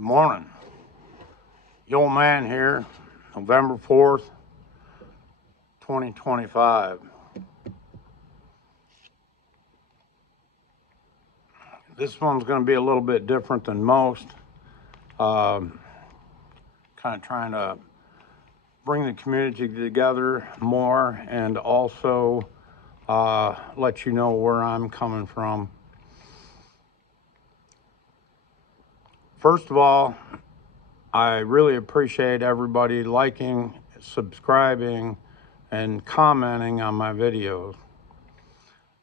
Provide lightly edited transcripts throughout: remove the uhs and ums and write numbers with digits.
Morning. The old man here, November 4th, 2025. This one's going to be a little bit different than most. Kind of trying to bring the community together more and also let you know where I'm coming from. First of all, I really appreciate everybody liking, subscribing, and commenting on my videos.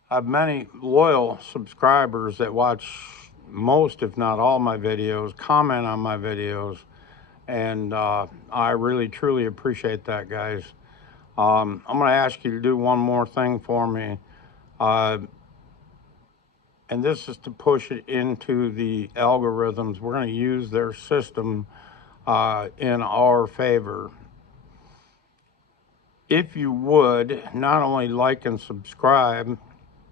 I have many loyal subscribers that watch most, if not all, my videos, comment on my videos, and I really, truly appreciate that, guys. I'm going to ask you to do one more thing for me, and this is to push it into the algorithms. We're going to use their system in our favor. If you would, not only like and subscribe,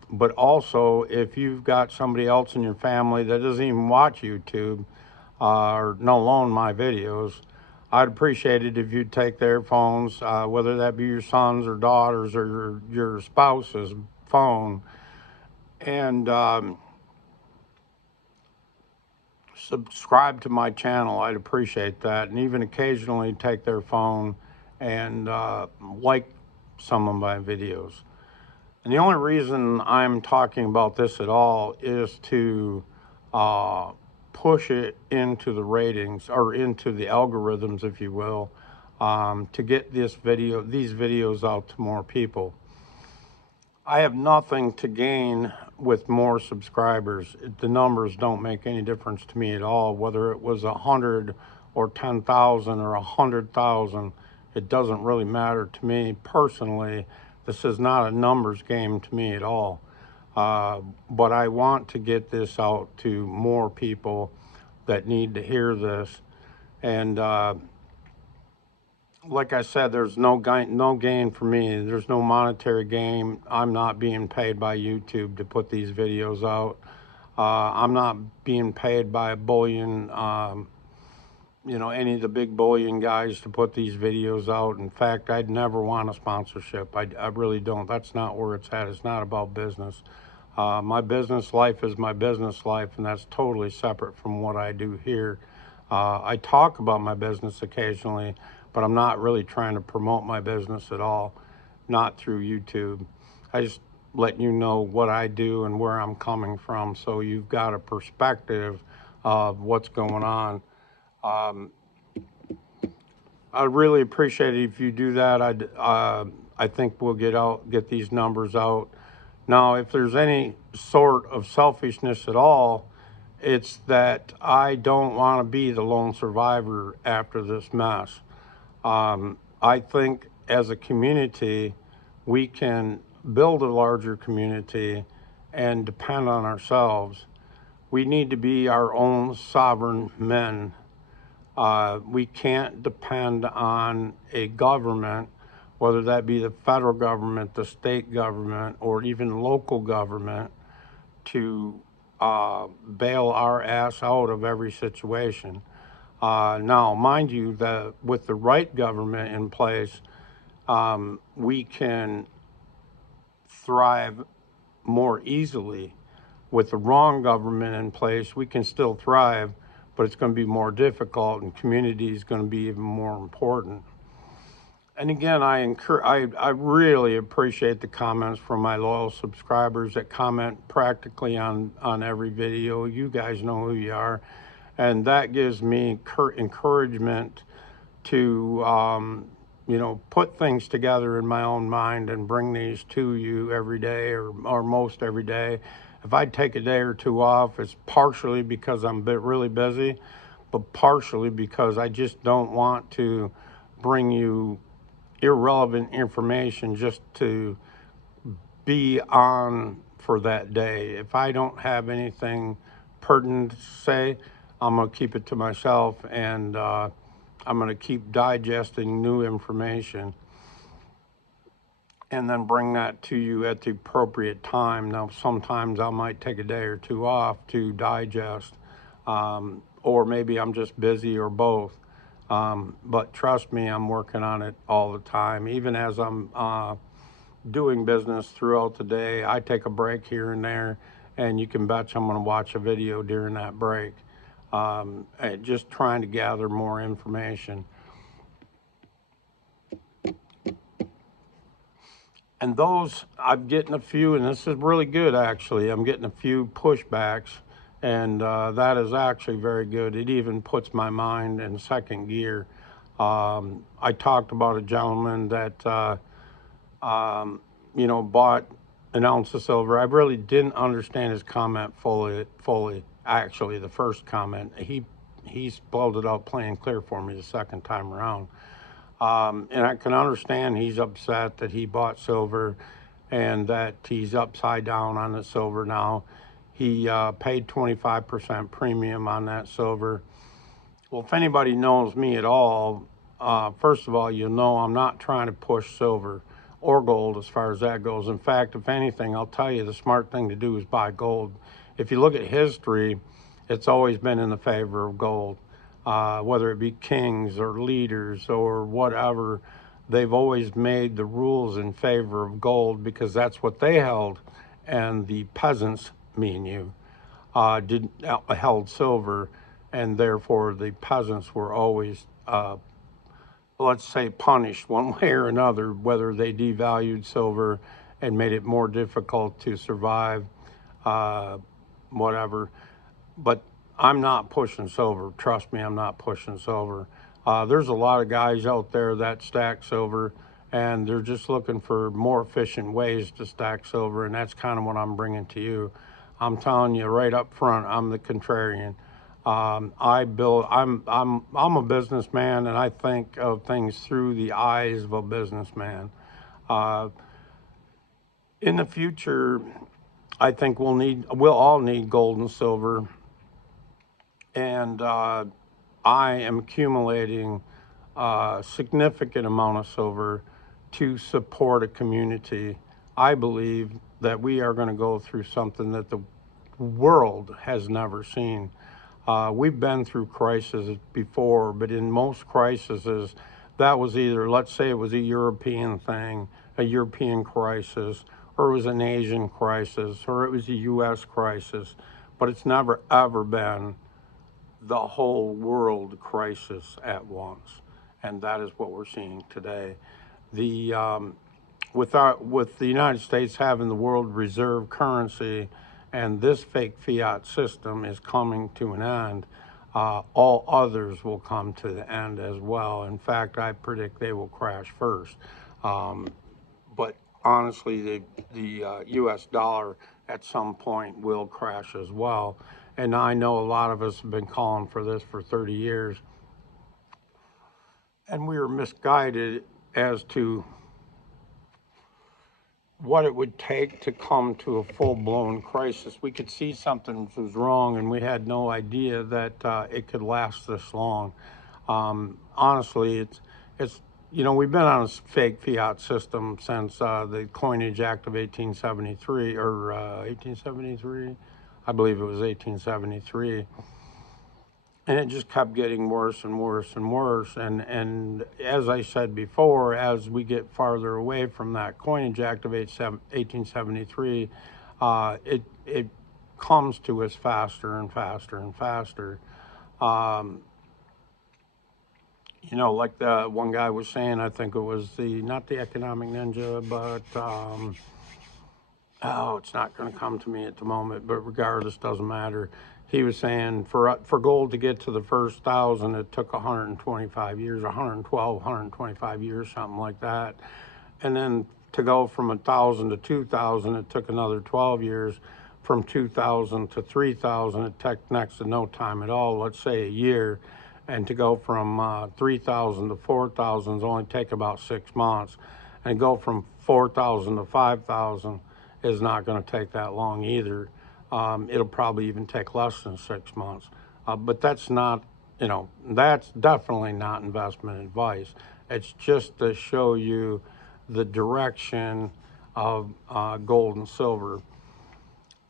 but also if you've got somebody else in your family that doesn't even watch YouTube or no alone my videos, I'd appreciate it if you'd take their phones, whether that be your sons or daughters or your spouse's phone, and subscribe to my channel. I'd appreciate that. And even occasionally take their phone and like some of my videos. And the only reason I'm talking about this at all is to push it into the ratings, or into the algorithms, if you will, to get these videos out to more people. I have nothing to gain with more subscribers. The numbers don't make any difference to me at all, whether it was 100 or 10,000 or 100,000. It doesn't really matter to me personally. This is not a numbers game to me at all. But I want to get this out to more people that need to hear this. And like I said, there's no gain for me. There's no monetary gain. I'm not being paid by YouTube to put these videos out. I'm not being paid by a bullion, any of the big bullion guys to put these videos out. In fact, I'd never want a sponsorship. I really don't. That's not where it's at. It's not about business. My business life is my business life, and that's totally separate from what I do here. I talk about my business occasionally, but I'm not really trying to promote my business at all, not through YouTube. I just let you know what I do and where I'm coming from, so you've got a perspective of what's going on. I'd really appreciate it if you do that. I think we'll get these numbers out. Now, if there's any sort of selfishness at all, it's that I don't want to be the lone survivor after this mess. I think as a community, we can build a larger community and depend on ourselves. We need to be our own sovereign men. We can't depend on a government, whether that be the federal government, the state government, or even local government, to bail our ass out of every situation. Now, mind you, that with the right government in place, we can thrive more easily. With the wrong government in place, we can still thrive, but it's going to be more difficult, and community is going to be even more important. And again, I really appreciate the comments from my loyal subscribers that comment practically on every video. You guys know who you are, and that gives me encouragement to put things together in my own mind and bring these to you every day, or most every day. If I take a day or two off, it's partially because I'm really busy, but partially because I just don't want to bring you irrelevant information just to be on for that day. If I don't have anything pertinent to say, I'm going to keep it to myself, and I'm going to keep digesting new information and then bring that to you at the appropriate time. Now, sometimes I might take a day or two off to digest or maybe I'm just busy, or both. But trust me, I'm working on it all the time. Even as I'm doing business throughout the day, I take a break here and there, and you can bet I'm going to watch a video during that break, just trying to gather more information. And those, I'm getting a few, and this is really good actually. I'm getting a few pushbacks, and that is actually very good. It even puts my mind in second gear. I talked about a gentleman that bought an ounce of silver. I really didn't understand his comment fully. Fully, actually, the first comment, he spelled it out plain and clear for me the second time around. And I can understand he's upset that he bought silver and that he's upside down on the silver now. He paid 25% premium on that silver. Well, if anybody knows me at all, first of all, you'll know I'm not trying to push silver or gold as far as that goes. In fact, if anything, I'll tell you the smart thing to do is buy gold. If you look at history, it's always been in the favor of gold, whether it be kings or leaders or whatever. They've always made the rules in favor of gold because that's what they held, and the peasants, me and you, did held silver, and therefore the peasants were always, let's say, punished one way or another, whether they devalued silver and made it more difficult to survive, uh, whatever. But I'm not pushing silver. Trust me, I'm not pushing silver. There's a lot of guys out there that stack silver, and they're just looking for more efficient ways to stack silver, and that's kind of what I'm bringing to you. I'm telling you right up front, I'm the contrarian. I'm a businessman, and I think of things through the eyes of a businessman. Uh, in the future, I think we'll all need gold and silver, and I am accumulating a significant amount of silver to support a community. I believe that we are going to go through something that the world has never seen. We've been through crises before, but in most crises, that was either, let's say it was a European thing, a European crisis, or it was an Asian crisis, or it was a US crisis, but it's never ever been the whole world crisis at once. And that is what we're seeing today. The with the United States having the world reserve currency, and this fake fiat system is coming to an end, all others will come to the end as well. In fact, I predict they will crash first. Um, but honestly, the U.S. dollar at some point will crash as well. And I know a lot of us have been calling for this for 30 years, and we were misguided as to what it would take to come to a full-blown crisis. We could see something was wrong, and we had no idea that it could last this long. Honestly, it's we've been on a fake fiat system since the Coinage Act of 1873 or 1873, I believe it was 1873. And it just kept getting worse and worse and worse. And as I said before, as we get farther away from that Coinage Act of 1873, it comes to us faster and faster and faster. Um, like the one guy was saying, I think it was not the economic ninja, but oh, it's not going to come to me at the moment, but regardless, doesn't matter. He was saying for gold to get to the first 1,000, it took 125 years, 112, 125 years, something like that. And then to go from 1,000 to 2,000, it took another 12 years. From 2,000 to 3,000, it took next to no time at all, let's say a year. And to go from 3,000 to 4,000 is only take about 6 months. And go from 4,000 to 5,000 is not going to take that long either. It'll probably even take less than 6 months. But that's not, that's definitely not investment advice. It's just to show you the direction of gold and silver.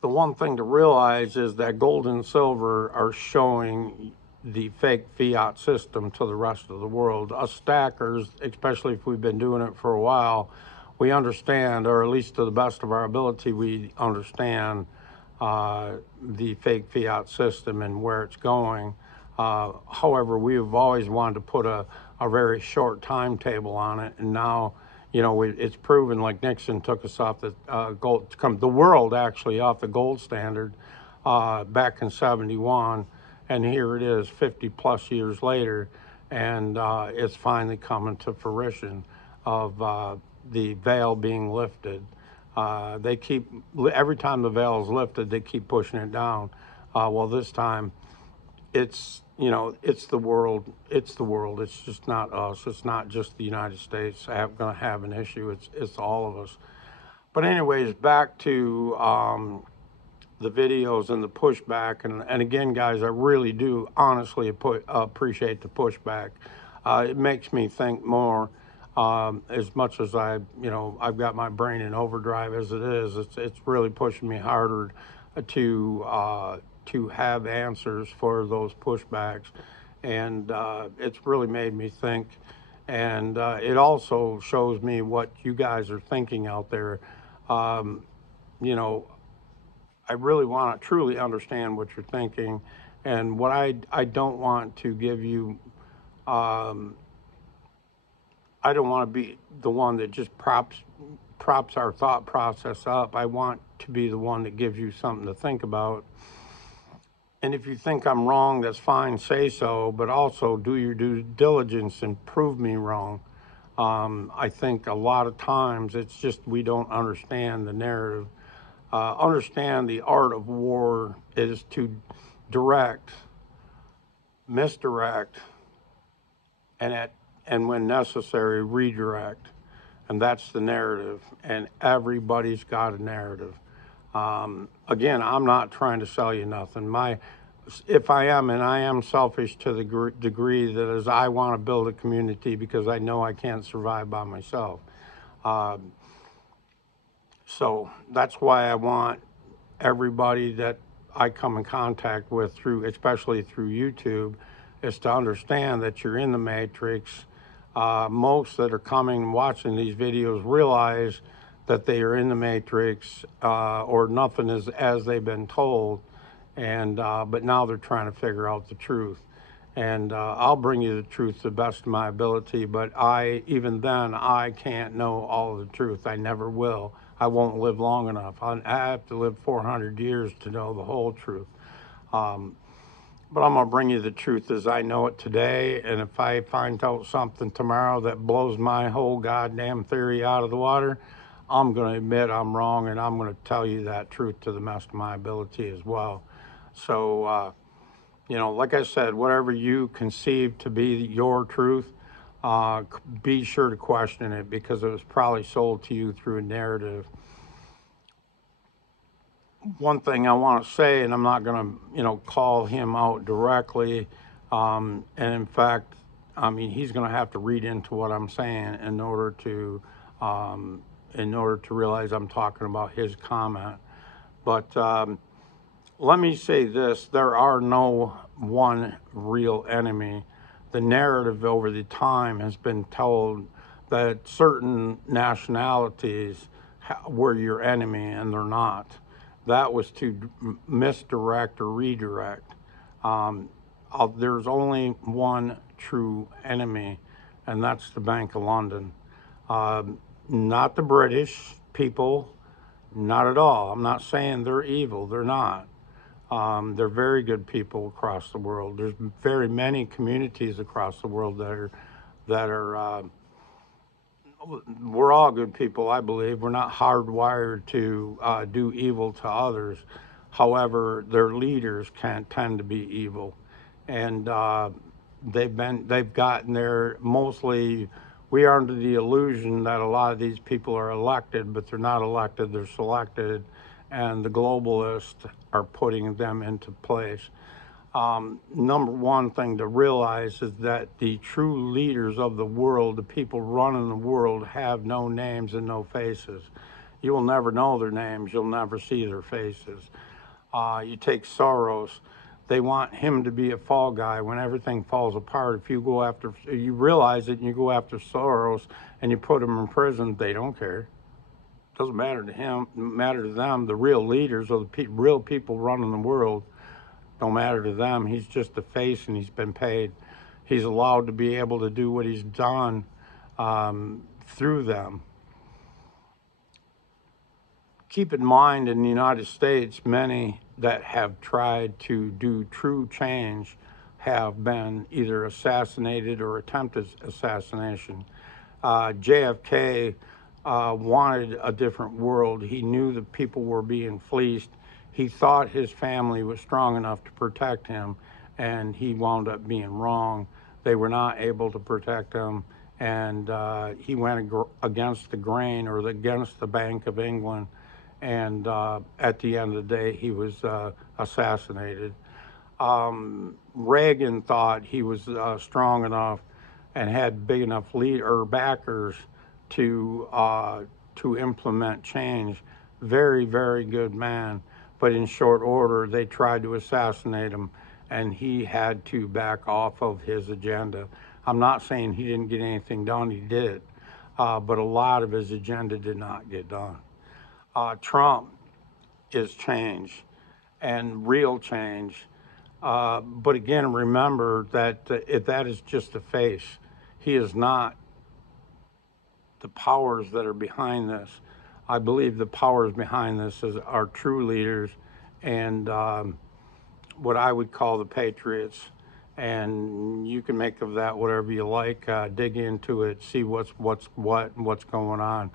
The one thing to realize is that gold and silver are showing the fake fiat system to the rest of the world. Us stackers, especially if we've been doing it for a while, we understand, or at least to the best of our ability, we understand the fake fiat system and where it's going. However, we have always wanted to put a very short timetable on it, and now, it's proven, like Nixon took us off the the world actually off the gold standard back in '71, and here it is 50 plus years later, and it's finally coming to fruition of the veil being lifted. They keep, every time the veil is lifted, they keep pushing it down. Well, this time, it's the world. It's the world. It's just not us. It's not just the United States going to have an issue. It's all of us. But anyways, back to the videos and the pushback. And again, guys, I really do honestly appreciate the pushback. It makes me think more. As much as I've got my brain in overdrive as it is, it's really pushing me harder to have answers for those pushbacks, and it's really made me think. And it also shows me what you guys are thinking out there. You know, I really want to truly understand what you're thinking, and what I don't want to give you. I don't want to be the one that just props our thought process up. I want to be the one that gives you something to think about. And if you think I'm wrong, that's fine, say so, but also do your due diligence and prove me wrong. I think a lot of times it's just we don't understand the narrative. Understand the art of war is to direct, misdirect, and when necessary, redirect. And that's the narrative. And everybody's got a narrative. Again, I'm not trying to sell you nothing. If I am, and I am selfish to the degree that is, I want to build a community because I know I can't survive by myself. So that's why I want everybody that I come in contact with especially through YouTube, is to understand that you're in the matrix. Most that are coming and watching these videos realize that they are in the matrix, or nothing is as they've been told, and but now they're trying to figure out the truth. And I'll bring you the truth to the best of my ability, but even then I can't know all of the truth. I never will. I won't live long enough. I have to live 400 years to know the whole truth. But I'm going to bring you the truth as I know it today. And if I find out something tomorrow that blows my whole goddamn theory out of the water, I'm going to admit I'm wrong, and I'm going to tell you that truth to the best of my ability as well. So, like I said, whatever you conceive to be your truth, be sure to question it, because it was probably sold to you through a narrative. One thing I want to say, and I'm not going to, call him out directly, and in fact, I mean, he's going to have to read into what I'm saying in order to realize I'm talking about his comment. But let me say this: there are no one real enemy. The narrative over the time has been told that certain nationalities were your enemy, and they're not. That was to misdirect or redirect. There's only one true enemy, and that's the Bank of London. Not the British people, not at all. I'm not saying they're evil, they're not. They're very good people across the world. There's very many communities across the world that are we're all good people, I believe. We're not hardwired to do evil to others. However, their leaders can tend to be evil, and they've gotten there. Mostly, we are under the illusion that a lot of these people are elected, but they're not elected. They're selected, and the globalists are putting them into place. Number one thing to realize is that the true leaders of the world, the people running the world, have no names and no faces. You will never know their names. You'll never see their faces. You take Soros. They want him to be a fall guy when everything falls apart. If you go after, you realize it, and you go after Soros and you put him in prison, they don't care. It doesn't matter to him, matter to them. The real leaders or the real people running the world don't matter to them. He's just a face, and he's been paid. He's allowed to be able to do what he's done through them. Keep in mind, in the United States, many that have tried to do true change have been either assassinated or attempted assassination. JFK wanted a different world. He knew that people were being fleeced. He thought his family was strong enough to protect him, and he wound up being wrong. They were not able to protect him, and he went against the grain, or against the Bank of England, and at the end of the day, he was assassinated. Reagan thought he was strong enough and had big enough backers to implement change. Very, very good man, but in short order, they tried to assassinate him, and he had to back off of his agenda. I'm not saying he didn't get anything done; he did, but a lot of his agenda did not get done. Trump is change, and real change. But again, remember that that is just a face. He is not the powers that are behind this. I believe the powers behind this are true leaders, and what I would call the patriots. And you can make of that whatever you like. Dig into it, see what's going on.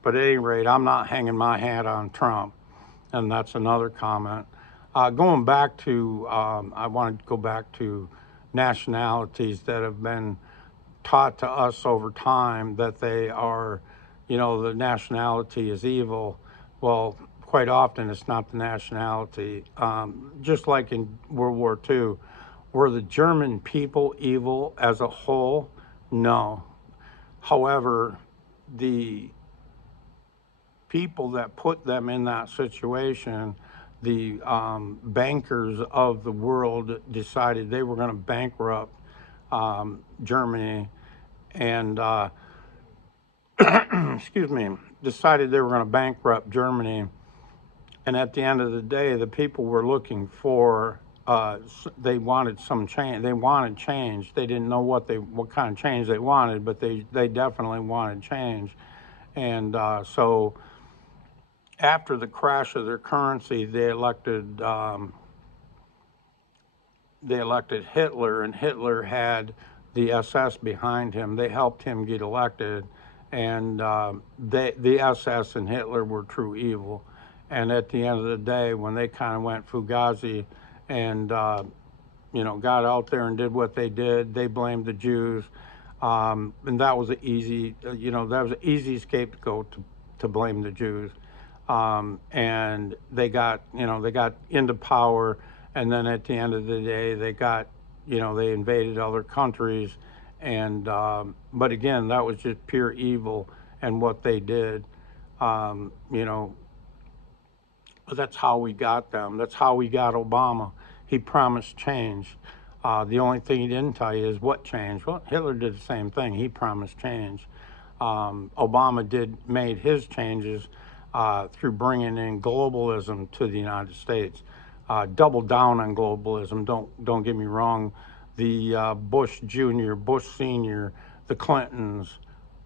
But at any rate, I'm not hanging my hat on Trump, and that's another comment. Going back to, I wanted to go back to nationalities that have been taught to us over time that they are, the nationality is evil. Well, quite often it's not the nationality. Just like in World War II, were the German people evil as a whole? No. However, the people that put them in that situation, the bankers of the world, decided they were going to bankrupt Germany, and excuse me, decided they were going to bankrupt Germany. And at the end of the day, the people were looking for, they wanted some change. They wanted change. They didn't know what kind of change they wanted, but they definitely wanted change. And so after the crash of their currency, they elected Hitler, and Hitler had the SS behind him. They helped him get elected, and the SS and Hitler were true evil. And at the end of the day, when they kind of went fugazi and got out there and did what they did, they blamed the Jews, and that was an easy scapegoat to blame the Jews. And they got into power, and then at the end of the day, they invaded other countries, and but again, that was just pure evil and what they did. But that's how we got them. That's how we got Obama. He promised change. The only thing he didn't tell you is what change. Well, Hitler did the same thing. He promised change. Obama made his changes through bringing in globalism to the United States. Double down on globalism. Don't get me wrong. The Bush Jr., Bush Sr., the Clintons,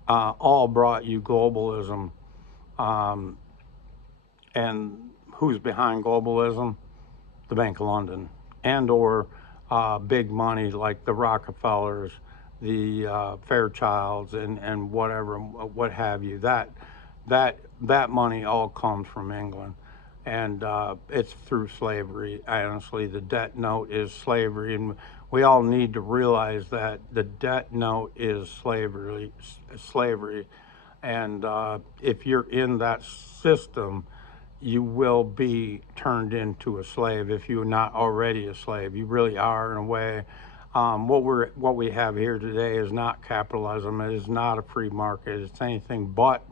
all brought you globalism. And who's behind globalism? The Bank of London, or big money like the Rockefellers, the Fairchilds, and what have you. That money all comes from England, and it's through slavery. Honestly, the debt note is slavery, and we all need to realize that the debt note is slavery. And if you're in that system, you will be turned into a slave if you're not already a slave. You really are, in a way. What we have here today is not capitalism. It is not a free market. It's anything but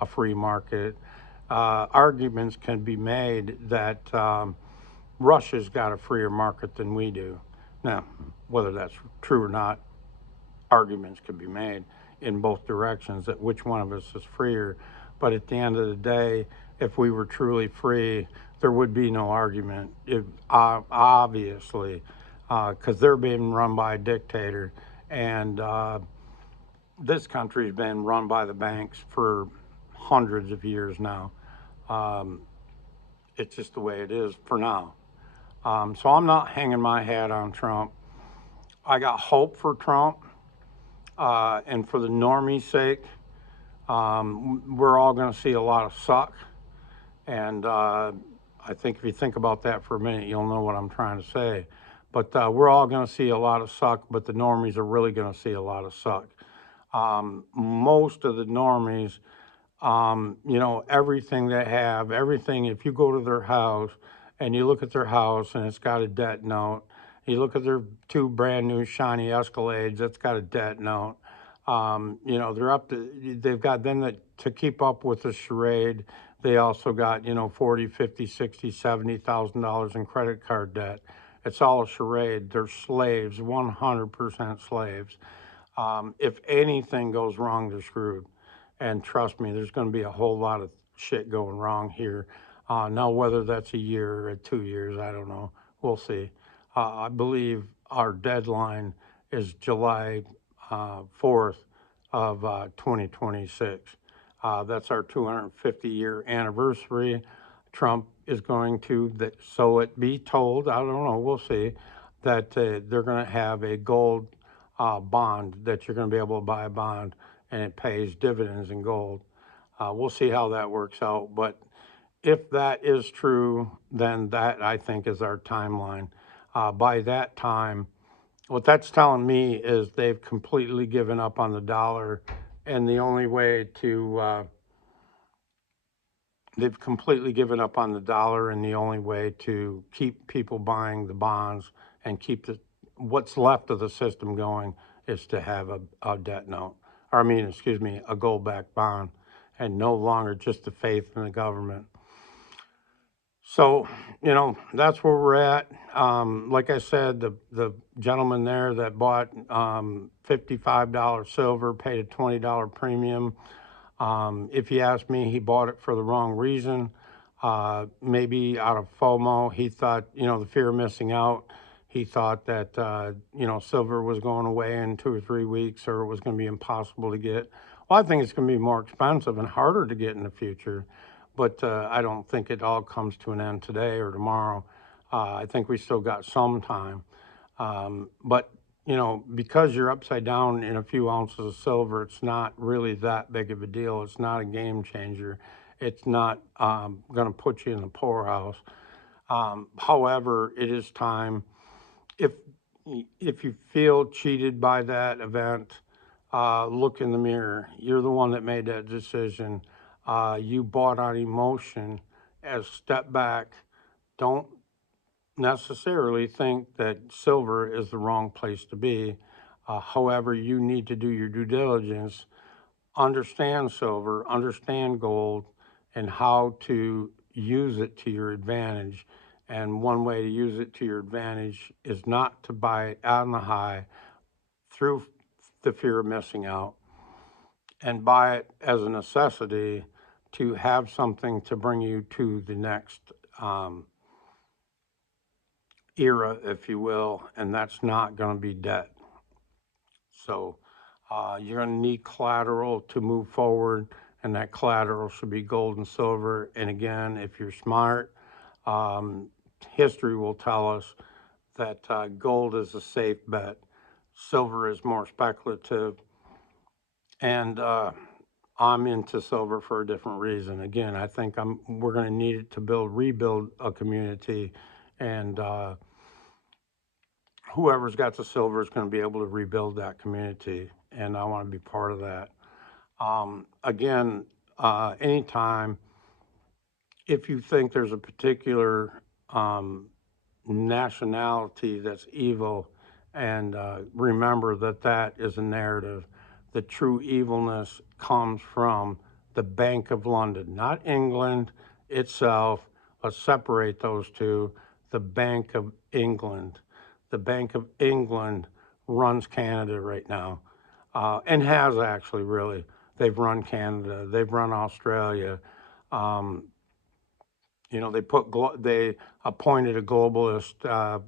a free market. Arguments can be made that Russia's got a freer market than we do. Now, whether that's true or not, arguments could be made in both directions that which one of us is freer. But at the end of the day, if we were truly free, there would be no argument. Obviously, because they're being run by a dictator, and this country's been run by the banks for hundreds of years now. Um, it's just the way it is for now. So I'm not hanging my hat on Trump. I got hope for Trump, and for the normie's sake, we're all going to see a lot of suck. And I think if you think about that for a minute, you'll know what I'm trying to say. But we're all going to see a lot of suck, but the normies are really going to see a lot of suck. Most of the normies, everything they have, everything, if you go to their house and you look at their house and it's got a debt note, you look at their two brand new shiny Escalades, that's got a debt note. They're up to, they've got then to keep up with the charade. They also got, 40, 50, 60, $70,000 in credit card debt. It's all a charade. They're slaves, 100% slaves. If anything goes wrong, they're screwed. And trust me, there's going to be a whole lot of shit going wrong here. Now, whether that's a year or 2 years, I don't know. We'll see. I believe our deadline is July 4th of 2026. That's our 250-year anniversary. Trump is going to, so it be told, I don't know, we'll see, that they're going to have a gold bond, that you're going to be able to buy a bond and it pays dividends in gold. We'll see how that works out. But if that is true, then that, I think, is our timeline. By that time, what that's telling me is they've completely given up on the dollar, and the only way to they've completely given up on the dollar, and the only way to keep people buying the bonds and keep what's left of the system going is to have a debt note. Or I mean, excuse me, a gold-backed bond, and no longer just the faith in the government. So, that's where we're at. Like I said, the gentleman there that bought $55 silver paid a $20 premium. If you ask me, he bought it for the wrong reason. Maybe out of FOMO, he thought, the fear of missing out. He thought that, silver was going away in 2 or 3 weeks, or it was going to be impossible to get. Well, I think it's going to be more expensive and harder to get in the future. But I don't think it all comes to an end today or tomorrow. I think we still got some time. But because you're upside down in a few ounces of silver, it's not really that big of a deal. It's not a game changer. It's not going to put you in the poorhouse. However, it is time. If you feel cheated by that event, look in the mirror. You're the one that made that decision. You bought on emotion. As step back, don't necessarily think that silver is the wrong place to be. However, you need to do your due diligence, understand silver, understand gold, and how to use it to your advantage. And one way to use it to your advantage is not to buy it on the high through the fear of missing out, and buy it as a necessity to have something to bring you to the next era, if you will, and that's not going to be debt. So you're going to need collateral to move forward, and that collateral should be gold and silver. And again, if you're smart, history will tell us that gold is a safe bet. Silver is more speculative, and I'm into silver for a different reason. Again, I think we're going to need it to rebuild a community, and whoever's got the silver is going to be able to rebuild that community, and I want to be part of that. Again, anytime, if you think there's a particular nationality that's evil, and remember that is a narrative. The true evilness comes from the Bank of London, not England itself. Let's separate those two. the Bank of England. The Bank of England runs Canada right now, and has actually really. They've run Canada. They've run Australia. Um, they appointed a globalist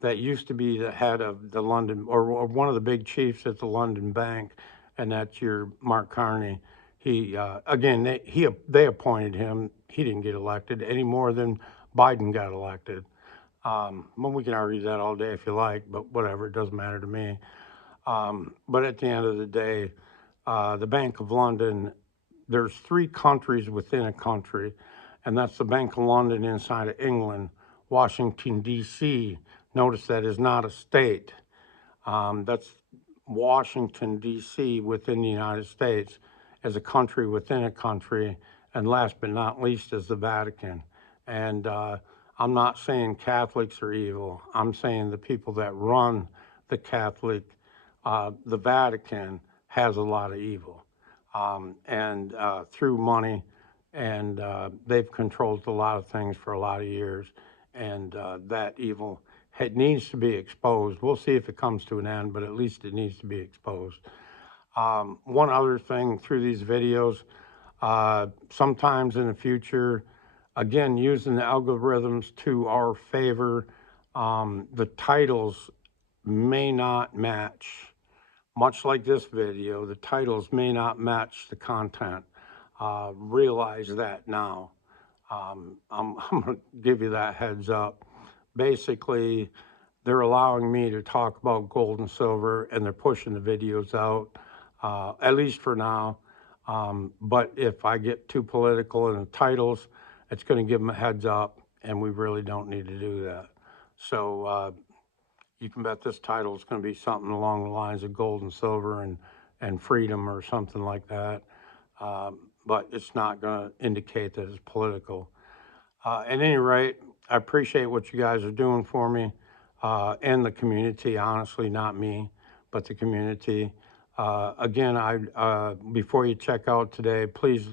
that used to be the head of the London, or one of the big chiefs at the London Bank, and that's your Mark Carney. He again they appointed him. He didn't get elected any more than Biden got elected. Well, we can argue that all day if you like, but whatever, it doesn't matter to me. But at the end of the day, the Bank of London, there's three countries within a country, and that's the Bank of London inside of England. Washington, D.C., notice that is not a state. That's Washington, D.C. within the United States as a country within a country. And last but not least is the Vatican. And I'm not saying Catholics are evil. I'm saying the people that run the the Vatican has a lot of evil. And through money, and they've controlled a lot of things for a lot of years. And that evil it needs to be exposed. We'll see if it comes to an end, but at least it needs to be exposed. One other thing through these videos, sometimes in the future, again, using the algorithms to our favor, the titles may not match. Much like this video, the titles may not match the content. Realize that now. I'm going to give you that heads up. Basically, they're allowing me to talk about gold and silver, and they're pushing the videos out, at least for now. But if I get too political in the titles, it's going to give them a heads up, and we really don't need to do that. So you can bet this title is going to be something along the lines of gold and silver and freedom or something like that. But it's not going to indicate that it's political. At any rate, I appreciate what you guys are doing for me and the community, honestly, not me, but the community. Again, before you check out today, please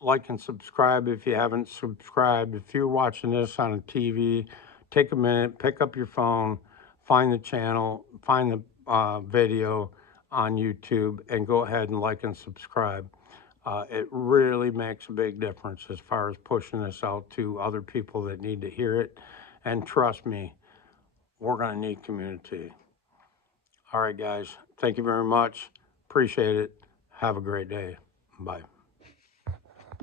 like and subscribe if you haven't subscribed. If you're watching this on a TV, take a minute, pick up your phone, find the channel, find the video on YouTube, and go ahead and like and subscribe. It really makes a big difference as far as pushing this out to other people that need to hear it. And trust me, we're going to need community. All right, guys. Thank you very much. Appreciate it. Have a great day. Bye.